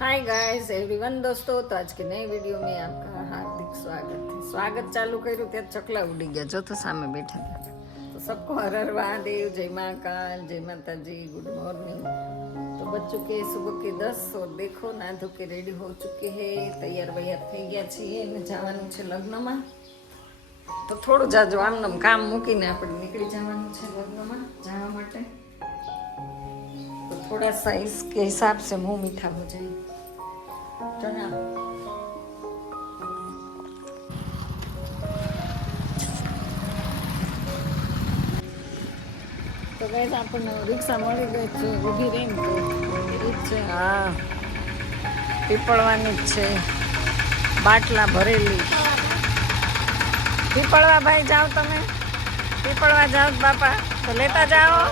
Hi guys everyone दोस्तों, तो आज के नए वीडियो में आपका हार्दिक स्वागत है। स्वागत चालू કર્યું ત્યાં ચકલા ઉડી ગયા, જો તો સામે બેઠા હતા। तो सबको हर हर महादेव, जय महाकाल, जय माता जी, गुड मॉर्निंग। तो बच चुके हैं सुबह के 10 और देखो ना धो के रेडी हो चुके हैं, तैयार वैयार થઈ ગયા છીએ અને જવાનું છે લગ્નમાં। તો થોડું જાજો આમનામ કામ મૂકીને આપણે નીકળી જવાનું છે લગ્નમાં જવા માટે। तो थोड़ा सा इसके हिसाब से मुंह मीठा हो जाए। चना तो गैस આપણને રિક્ષા મળી ગઈ છે, ઊભી રહીને તો એ જ છે। હા, પીપળવાની જ છે, બાટલા ભરેલી। પીપળવા ભાઈ જાઓ, તમે પીપળવા જાઓ બાપા, તો લેતા જાઓ।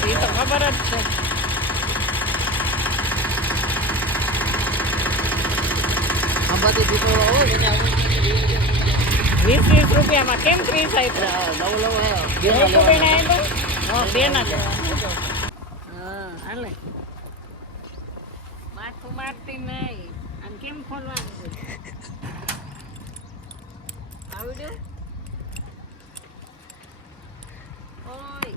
ये तो खबर है। 20 રૂપિયામાં કેમ ફ્રી થાય? હાલે માથું મારતી નહીં, અને કેમ ખોલવાનું છે? આવડ્યું? ઓય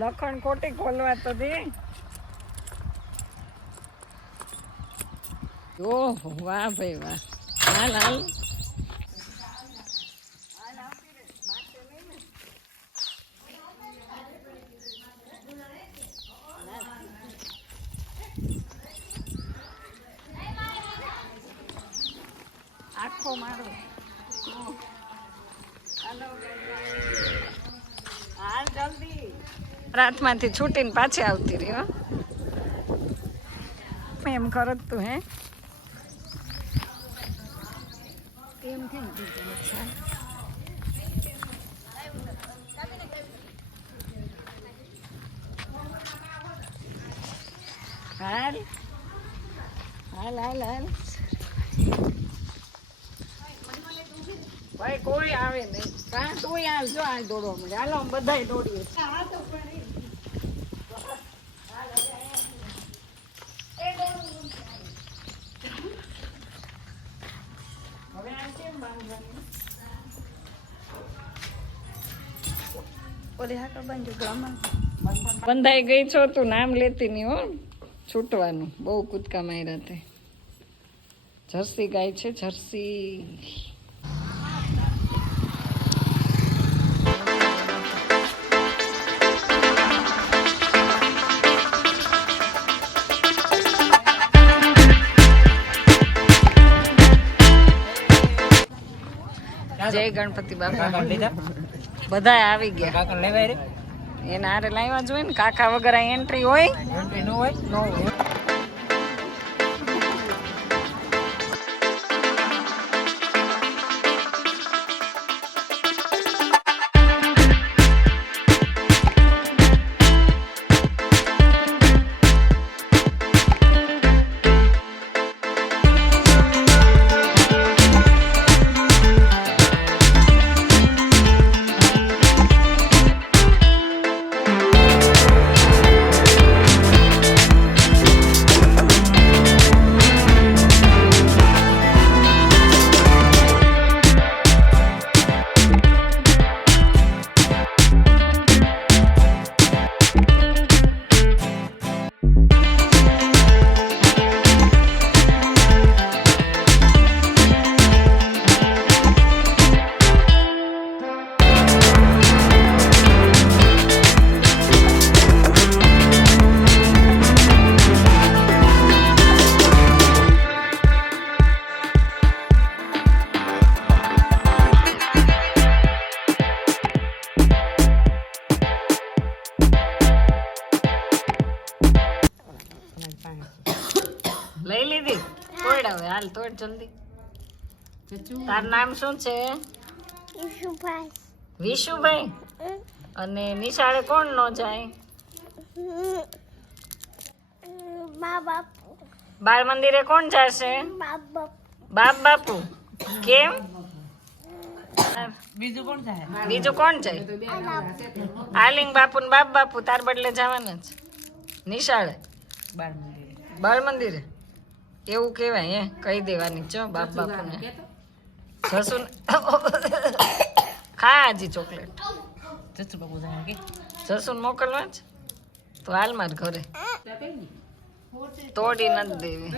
લખણ ખોટી ખોલવા તો દે। ઓહ વાહ ભાઈ વાહ, હાલ હાલ। આખો મારો હાલ જલ્દી। રાતમાંથી છૂટીને પાછી આવતી રહી। હો એમ કરત તું? હે એમ કેમ હાલ હાલ હાલ હાલ। ભાઈ કોઈ આવે નહીં, કાં તું હાલ, જો આ દોડવા મળે। હાલો બધાય દોડીએ। બંધાઈ ગઈ છો તું, નામ લેતી નહીં હો, છૂટવાનું। બહુ કૂદકા માર્યા તે। જર્સી ગાય છે, જર્સી। જય ગણપતિ બાપા। બધા આવી ગયા, એના હારે લાવ્યા જોઈએ ને, કાકા વગર એન્ટ્રી હોય? એન્ટ્રી ન હોય, ન હોય। હાલ તોડ જલ્દી. તાર નામ શું છે? વિશુભાઈ. અને નિશાળે કોણ નો જાય? બાળ મંદિરે કોણ જશે? બાપ બાપુ. કેમ? બીજું કોણ જાય? આલિંગ બાપુ ને બાપ બાપુ તાર બદલે જવાના જ નિશાળે બાળ મંદિરે. એવું કેવાય કહી દેવાની છો બાપ બાપુ ને. જસુન ખા હજી ચોકલેટ. જસુન મોકલવા જ તો હાલ માર ઘરે તોડી નથી દેવી.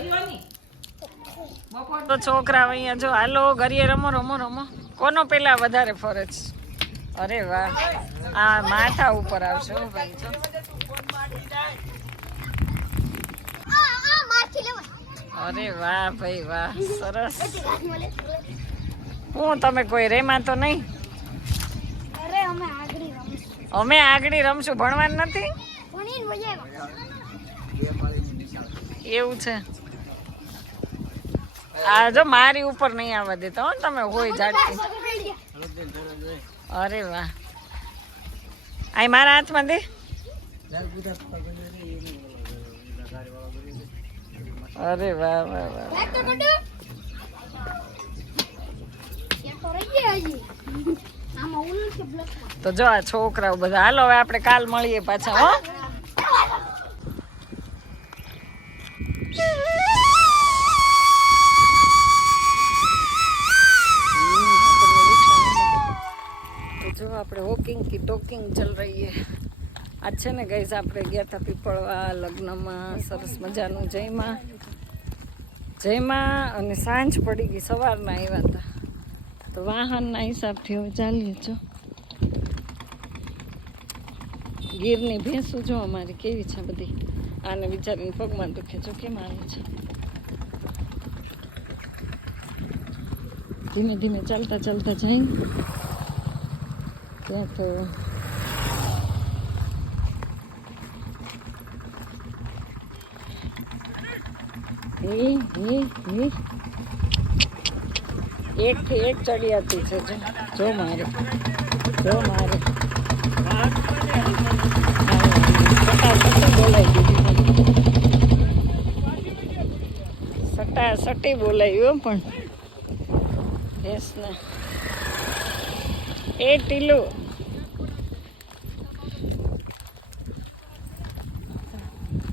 તો છોકરા અહીંયા જો હાલો ઘરે રમો રમો રમો. કોનો પેલા વધારે ફરજ? અરે વાહ, આ માથા ઉપર આવશે ભાઈ. જો અરે વાહ ભાઈ વાહ, સરસ. હું તમે કોઈ રેમાં તો નહીં? અમે આગળ રમશું, ભણવાનું નથી. એવું છે? આ જો મારી ઉપર નહીં આવવા દેતા હો તમે, હોય જાટતી. અરે વાહ, આ મારા હાથમાં દે. અરે વાહ વાહ વાહ. તો જો આ છોકરાઓ બધા. હાલો હવે આપણે કાલ મળીએ પાછા હો. जो આપણે વોકિંગ की टॉकिंग चल रही है. આજ છે ને ગાઈસ આપણે ગયા હતા પીપળવા લગ્નમાં, સરસ મજાનું જયમાં અને સાંજ પડી ગઈ, સવારના આવ્યા હતા. તો વાહનના હિસાબથી હવે ચાલીએ છો. ગીરની ભેંસું જો અમારી કેવી છે બધી. આને વિચારીને પગમાં દુખે જો કેમ આવે છે. ધીમે ધીમે ચાલતા ચાલતા જઈ ત્યાં તો એક થી એક ચડિયાતી છે. જો મારે સટી બોલાવ્યું પણ ભેંસને. એ ટીલું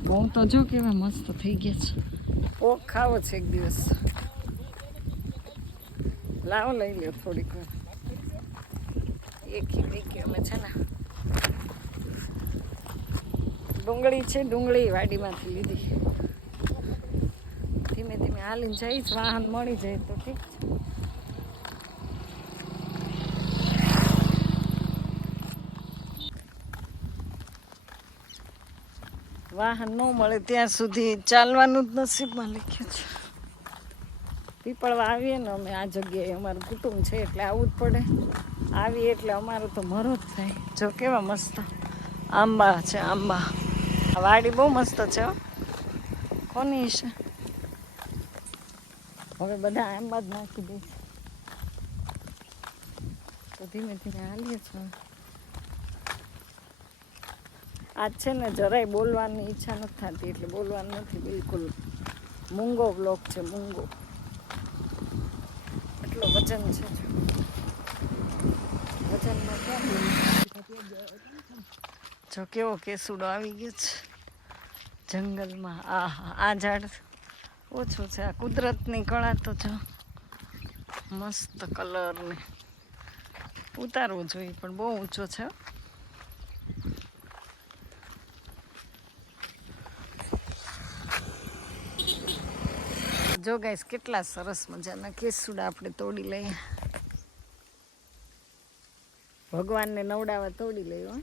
બહુ તો જો કેવા મસ્ત થઈ ગયા છે. પોક ખાવો છે એક દિવસ. લાવો લઈ લ્યો થોડીક વાર. એકી અમે છે ને ડુંગળી છે, ડુંગળી વાડીમાંથી લીધી. ધીમે ધીમે હાલીને જઈશ, વાહન મળી જાય તો ઠીક છે. વાહન ન મળે ત્યાં સુધી ચાલવાનું જ નસીબમાં લખ્યું છે. પીપળવા આવીએ ને અમે આ જગ્યાએ, અમારું કુટુંબ છે એટલે આવવું જ પડે. આવીએ એટલે અમારું તો મરો જ થાય. જો કેવા મસ્ત આંબા છે, આંબા. આ વાડી બહુ મસ્ત છે. કોની છે? હવે બધા આંબા જ નાખી દે છે. તો ધીમે ધીમે હાલીએ છીએ. આજ છે ને જરાય બોલવાની ઈચ્છા નથી થતી એટલે બોલવાનું નથી બિલકુલ. મૂંગો બ્લોગ છે, મૂંગો. એટલો વજન છે. વજનમાં ક્યાં બોલું? જો કેવો કેસુડો આવી ગયો છે જંગલમાં. આ ઝાડ ઓછું છે. આ કુદરતની કળા તો જો મસ્ત કલરને ઉતારવો જોઈએ પણ બહુ ઊંચો છે. જો ગાઈસ કેટલા સરસ મજાના કેસુડા આપણે તોડી લઈએ. ભગવાનને નવડાવવા તોડી લઈએ.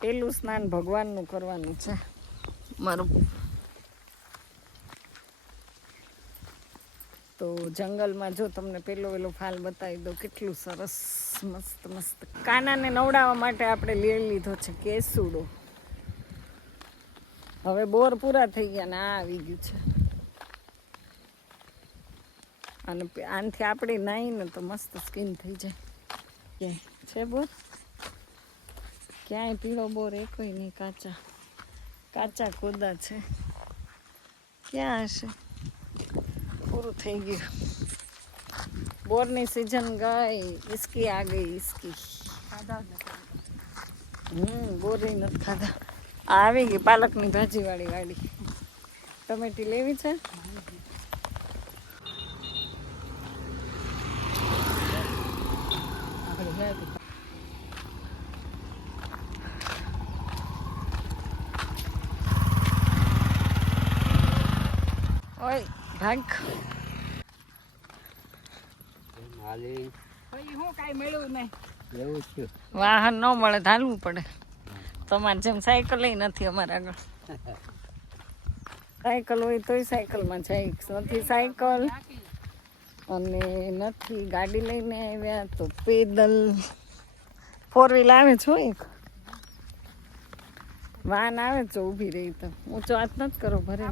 પેલું સ્નાન ભગવાનનું કરવાનું છે મારું. તો જંગલમાં જો તમને પેલો ફાલ બતાવી દો, કેટલું સરસ મસ્ત મસ્ત. કાનાને નવડાવવા માટે આપણે લઈ લીધો છે કેસુડો. હવે બોર પૂરા થઈ ગયા ને આ આવી ગયું છે. અને આનાથી આપણે નાહીને તો મસ્ત સ્કિન થઈ જાય. છે બોર ક્યાંય પીળો બોર એકોય નહીં, કાચા કાચા કોદા છે. ક્યાં હશે? પૂરું થઈ ગયું. બોરની સિઝન ગઈ, ઈસકી આ ગઈ. ઈસકી બોરી નથી ખાધા. આવી ગઈ પાલકની ભાજી વાળી. ટમેટી લેવી છે. ઓય ભાગ વાહન ન મળે, હાલવું પડે. તમારે જેમ સાયકલ નથી અમારે આગળ. સાયકલ હોય તોય સાયકલમાં જાય, નથી સાયકલ અને નથી ગાડી લઈને આવ્યા તો પેદલ. 4 વ્હીલ આવે છે, એક વાહન આવે છે ઊભી રહી તો ઊંચો હાથ નથી કરો ભરે.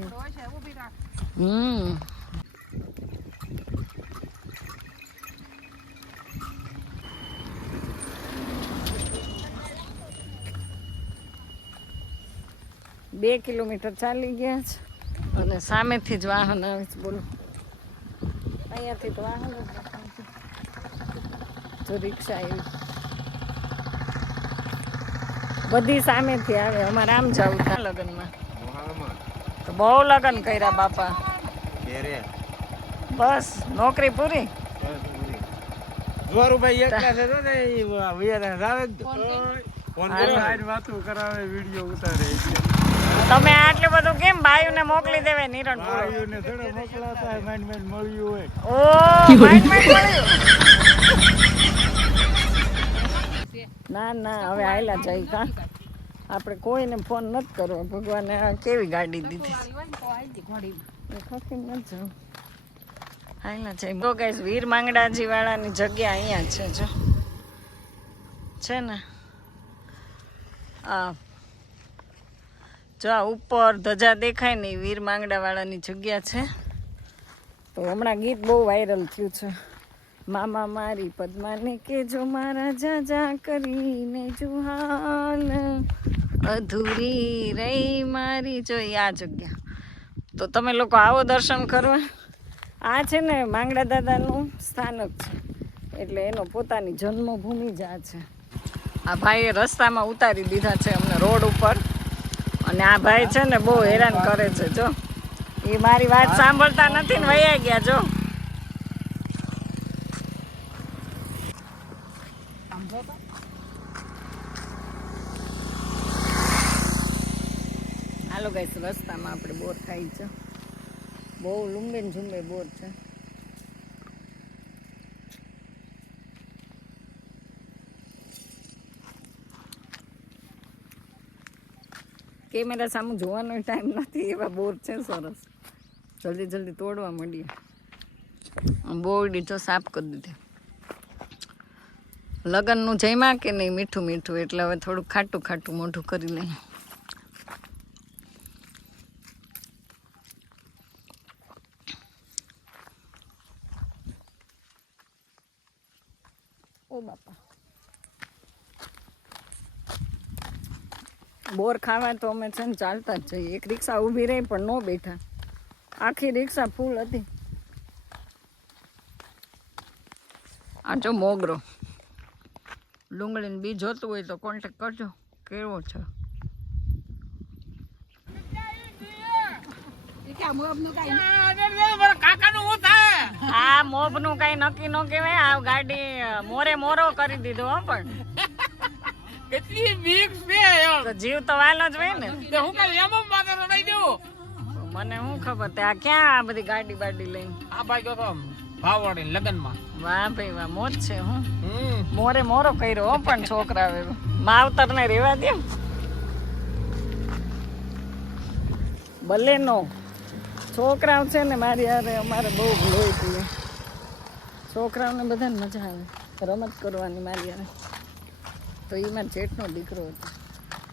બે કિલોમીટર ચાલી ગયા છે અને સામેથી જ વાહન આવે છે. બોલો, અહીંયાથી તો વાહન જ નથી. જો રિક્ષા આવી બધી સામેથી આવે. અમારે આમ જવું હતા લગ્નમાં તો બહુ લગ્ન કર્યા બાપા. બસ નોકરી પૂરી. તમે આટલું બધું કેમ ભાઈઓને મોકલી દેવે? નિરણ ના હવે આયલા જાય કા. આપણે કોઈને ફોન નથી કરવો. ભગવાને કેવી ગાડી દીધી. આયલા જાય. તો ગાઈસ વીર માંગડાજી વાળાની જગ્યા અહીંયા છે. જો છે ને આ જો આ ઉપર ધજા દેખાય ને, વીર માંગડા વાળાની જગ્યા છે. તો હમણાં ગીત બહુ વાયરલ થયું છે. મામા મારી પદ્માને કે જો મારા જાજા કરીને જુહાલ અધૂરી રહી મારી. જોઈ આ જગ્યા તો તમે લોકો આવો દર્શન કરવા. આ છે ને માંગડા દાદાનું સ્થાનક છે, એટલે એનો પોતાની જન્મભૂમિ જ આ છે. આ ભાઈએ રસ્તામાં ઉતારી દીધા છે અમને રોડ ઉપર. અને આ ભાઈ છે ને બહુ હેરાન કરે છે. જો એ મારી વાત સાંભળતા નથી ને વયા ગયા. જો હાલો ગાઈસ, રસ્તામાં આપણે બોર ખાઈ છે. બહુ લુંબે ને ઝુંબે બોર છે. કેમેરા સામે જોવાનો ટાઈમ નથી, એવા બોર છે સરસ. જલ્દી તોડવા માંડીએ. બોરડી તો સાફ કરી દીધી. લગ્નનું જમ્યા કે નહીં? મીઠું એટલે હવે થોડું ખાટું મોઢું કરી લઈએ. ઓ બાપા, બોર ખાવા તો અમે છે ને ચાલતા જ જઈએ. એક રિક્ષા ઊભી રહી પણ ન બેઠા. આખી રિક્ષા ફૂલ હતી. આ જો મોગરો ડુંગળીને બી જોતું હોય તો કોન્ટેક્ટ કરજો. કેવો છે? આ મોભનું કઈ નક્કી ન કહેવાય. આ ગાડી મોરો કરી દીધો હો. પણ કેટલી બીક છે. જીવ તો વાલો જ હોય ને. હું કઈ એમ બાદર લઈ દઉં. મને શું ખબર તે આ ક્યાં આ બધી ગાડી બાડી લઈને આ ભાઈ ગયો તો ભાવવાડી લગનમાં. વાહ ભાઈ વાહ, મોજ છે. હું મોરો કર્યો હો. પણ છોકરા માવતર ને રેવા દે. ભલે નો છોકરાઓ છે ને મારી યારે અમારે બહુ લોહી પીએ. છોકરાઓને બધાને મજા આવે રમત કરવાની મારી યારે. તો એમાં જેઠનો દીકરો હતો.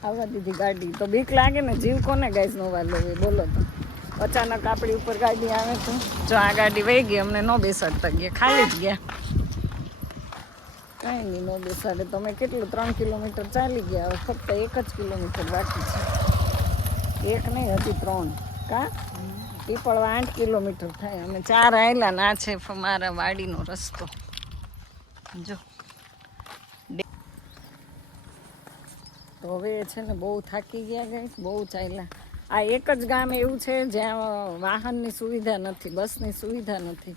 આવવા દીધી ગાડી. તો બીક લાગે ને, જીવ કોને ગાઈઝ નો વાર લેવી બોલો તો. અચાનક આપણી ઉપર ગાડી આવે તો જો આ ગાડી વહી ગઈ, અમને ન બેસાડતા ગયા, ખાલી જ ગયા. કાંઈ નહીં, ન બેસાડે તો અમે કેટલું 3 કિલોમીટર ચાલી ગયા. હવે ફક્ત 1 જ કિલોમીટર બાકી છે. 1 નહીં, હજી 3. કા પીપળવા 8 કિલોમીટર થાય. અમે 4 આવેલા ના છે મારા વાડીનો રસ્તો. જો તો હવે છે ને બહુ થાકી ગયા ગઈ, બહુ ચાલ્યા. આ એક જ ગામ એવું છે જ્યાં વાહનની સુવિધા નથી, બસની સુવિધા નથી.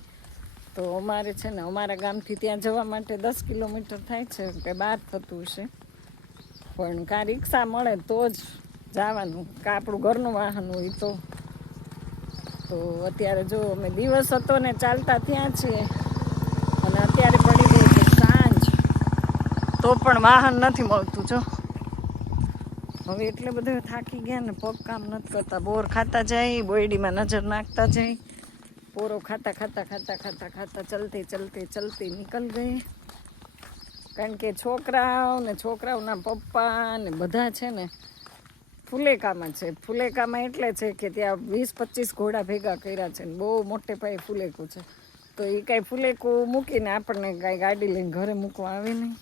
તો અમારે છે ને અમારા ગામથી ત્યાં જવા માટે 10 કિલોમીટર થાય છે કે 12 થતું હશે. પણ કાં રિક્ષા મળે તો જ જવાનું, કાં આપણું ઘરનું વાહન હોય તો. તો અત્યારે જો અમે દિવસ હતો ને ચાલતા ત્યાં છીએ, અને અત્યારે પડી ગઈ છે સાંજ, તો પણ વાહન નથી મળતું. જો હવે એટલે બધું થાકી ગયા ને, પગ કામ નથી કરતા. બોર ખાતા જાય, બોયડીમાં નજર નાખતા જાય. પોરો ખાતા ખાતા ખાતા ખાતા ખાતા ચલતી ચલતી ચલતી નીકળ ગઈ. કારણ કે છોકરાઓના પપ્પા ને બધા છે ને ફુલેકામાં છે. ફુલેકામાં એટલે છે કે ત્યાં 20-25 ઘોડા ભેગા કર્યા છે ને બહુ મોટે પાયે ફુલેકું છે. તો એ કાંઈ ફુલેકું મૂકીને આપણને કાંઈ ગાડી લઈને ઘરે મૂકવા આવે નહીં.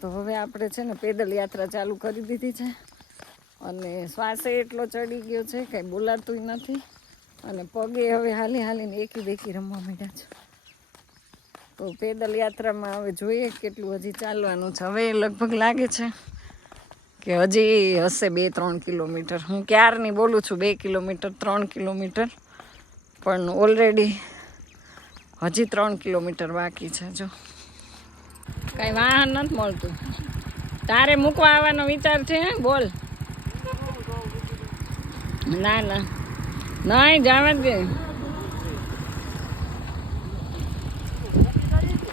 તો હવે આપણે છે ને પેદલ યાત્રા ચાલુ કરી દીધી છે, અને શ્વાસે એટલો ચડી ગયો છે કાંઈ બોલાતું નથી, અને પગે હવે હાલી હાલીને એકી બેકી રમવા માંડ્યા છે. તો પેદલ યાત્રામાં હવે જોઈએ કેટલું હજી ચાલવાનું છે. હવે લગભગ લાગે છે કે હજી હશે 2-3 કિલોમીટર. હું ક્યારની બોલું છું 2 કિલોમીટર 3 કિલોમીટર, પણ ઓલરેડી હજી 3 કિલોમીટર બાકી છે. જો કાંઈ વાહન નથી મળતું. તારે મૂકવા આવવાનો વિચાર છે? બોલ. ના ના નહીં, જવા દે.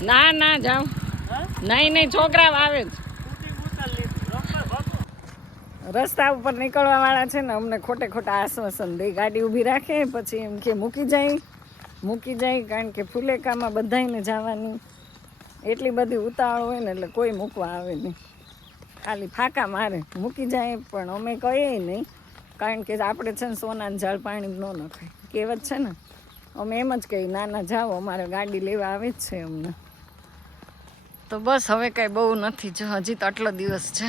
ના ના જાઓ, નહીં છોકરા આવે જ. રસ્તા ઉપર નીકળવા વાળા છે ને અમને ખોટા આશ્વાસન દે. ગાડી ઊભી રાખે પછી એમ કે મૂકી જાય. કારણ કે ફુલેકામાં બધાને જવાની એટલી બધી ઉતાવળ હોય ને, એટલે કોઈ મૂકવા આવે નહીં, ખાલી ફાંકા મારે મૂકી જાય. પણ અમે કહીએ નહીં, કારણ કે આપણે છે ને સોનાનું ઝાડ પાણી ન નખાય, કહેવત છે ને. અમે એમ જ કહીએ ના જાઓ, અમારે ગાડી લેવા આવે જ છે અમને. તો બસ હવે કાંઈ બહુ નથી, જો હજી તો આટલો દિવસ છે.